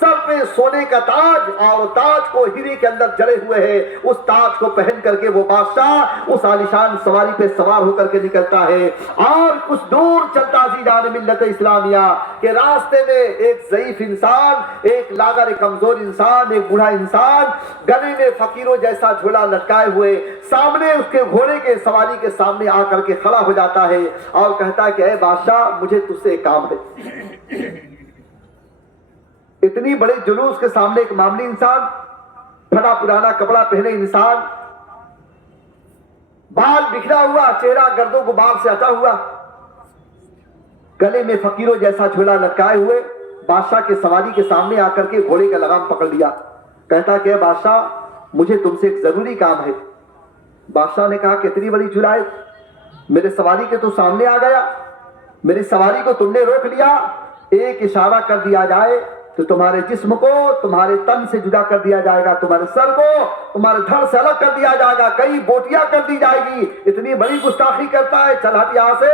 سر پہ سونے کا تاج اور تاج کو ہیرے کے اندر جڑے ہوئے ہیں، اس تاج کو پہن کر کے وہ بادشاہ اس عالیشان سواری پہ سوار ہو کر کے نکلتا ہے، اور کچھ دور چلتا عزیزان ملت اسلامیہ کہ راستے میں ایک ضعیف انسان، ایک لاغر کمزور انسان، ایک بوڑھا انسان گلے میں فقیروں جیسا جھولا لٹکائے ہوئے سامنے اس کے گھوڑے کے سواری کے سامنے آ کر کے کھڑا ہو جاتا ہے اور کہتا ہے کہ اے بادشاہ مجھے تجھ سے ایک کام ہے۔ اتنی بڑے جلوس کے سامنے ایک معمولی انسان، پھٹا پرانا کپڑا پہنے انسان، بال بکھرا ہوا، چہرہ گرد و غبار سے ہٹا ہوا، گلے میں فقیروں جیسا جھولا لٹکائے ہوئے بادشاہ کے سواری کے سامنے آ کر کے گھوڑے کا لگام پکڑ لیا، کہتا کہ اے بادشاہ مجھے تم سے ایک ضروری کام ہے۔ بادشاہ نے کہا کہ اتنی بڑی جرأت، میرے سواری کے تو سامنے آ گیا، میری سواری کو تم نے روک لیا، ایک اشارہ کر دیا جائے تو تمہارے جسم کو تمہارے تن سے جدا کر دیا جائے گا، تمہارے سر کو تمہارے دھڑ سے الگ کر دیا جائے گا، کئی بوٹیاں کر دی جائے گی، اتنی بڑی گستاخی کرتا ہے، چل ہٹ یہاں سے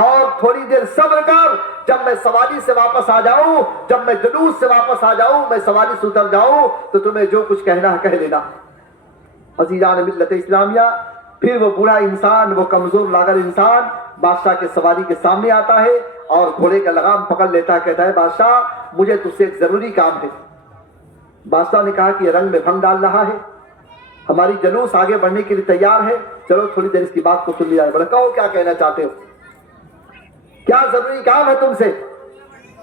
اور تھوڑی دیر صبر کر، جب میں سواری سے واپس آ جاؤں، جب میں جلوس سے واپس آ جاؤں، میں سواری سے اتر جاؤں تو تمہیں جو کچھ کہنا ہے کہہ لینا۔ عزیزان ملت اسلامیہ، پھر وہ بوڑھا انسان، وہ کمزور لاغر انسان بادشاہ کے سواری کے سامنے آتا ہے اور گھوڑے کا لگام پکڑ لیتا ہے، کہتا ہے بادشاہ مجھے تجھ سے ایک ضروری کام ہے۔ بادشاہ نے کہا کہ یہ رنگ میں بھنگ ڈال رہا ہے، ہماری جلوس آگے بڑھنے کے لیے تیار ہے، چلو تھوڑی دیر اس کی بات کو سن لیا جائے۔ بولا کہو کیا کہنا چاہتے ہو، کیا ضروری کام ہے تم سے؟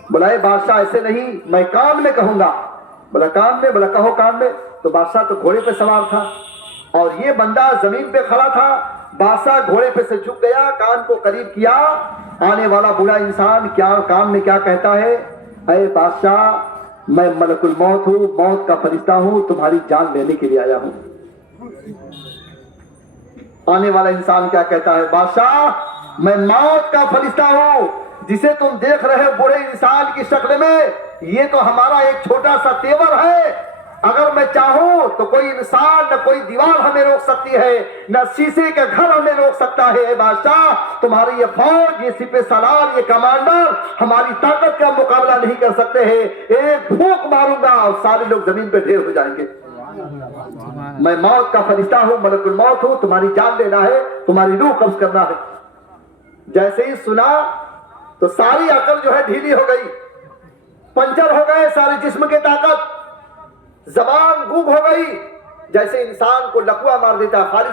بولا اے بادشاہ ایسے نہیں، میں کان میں کہوں گا۔ بولا کان میں؟ بولا کہو کان میں۔ تو بادشاہ تو گھوڑے پہ سوار تھا اور یہ بندہ زمین پہ کھڑا تھا، بادشاہ گھوڑے پہ سے جھک گیا، کان کو قریب کیا، آنے والا بوڑھا انسان کیا کان میں کیا کہتا ہے، اے بادشاہ میں ملک الموت ہوں، موت کا فرشتہ ہوں، تمہاری جان لینے کے لیے آیا ہوں۔ آنے والا انسان کیا کہتا ہے، بادشاہ میں موت کا فرشتہ ہوں، جسے تم دیکھ رہے بوڑھے انسان کی شکل میں، یہ تو ہمارا ایک چھوٹا سا تیور ہے، اگر میں چاہوں تو کوئی انسان نہ کوئی دیوار ہمیں روک سکتی ہے، نہ شیشے کا گھر ہمیں روک سکتا ہے۔ اے بادشاہ تمہاری یہ فوج، یہ سپہ سالار، یہ کمانڈر ہماری طاقت کا مقابلہ نہیں کر سکتے ہیں، ایک پھونک ماروں گا اور سارے لوگ زمین پہ ڈھیر ہو جائیں گے۔ میں موت کا فرشتہ ہوں، ملک الموت ہوں، تمہاری جان لینا ہے، تمہاری روح قبض کرنا ہے۔ جیسے ہی سنا تو ساری عقل جو ہے ڈھیلی ہو گئی، پنچر ہو گئے سارے جسم کے طاقت، زبان گونگ ہو گئی، جیسے انسان کو لقوہ مار دیتا، خالص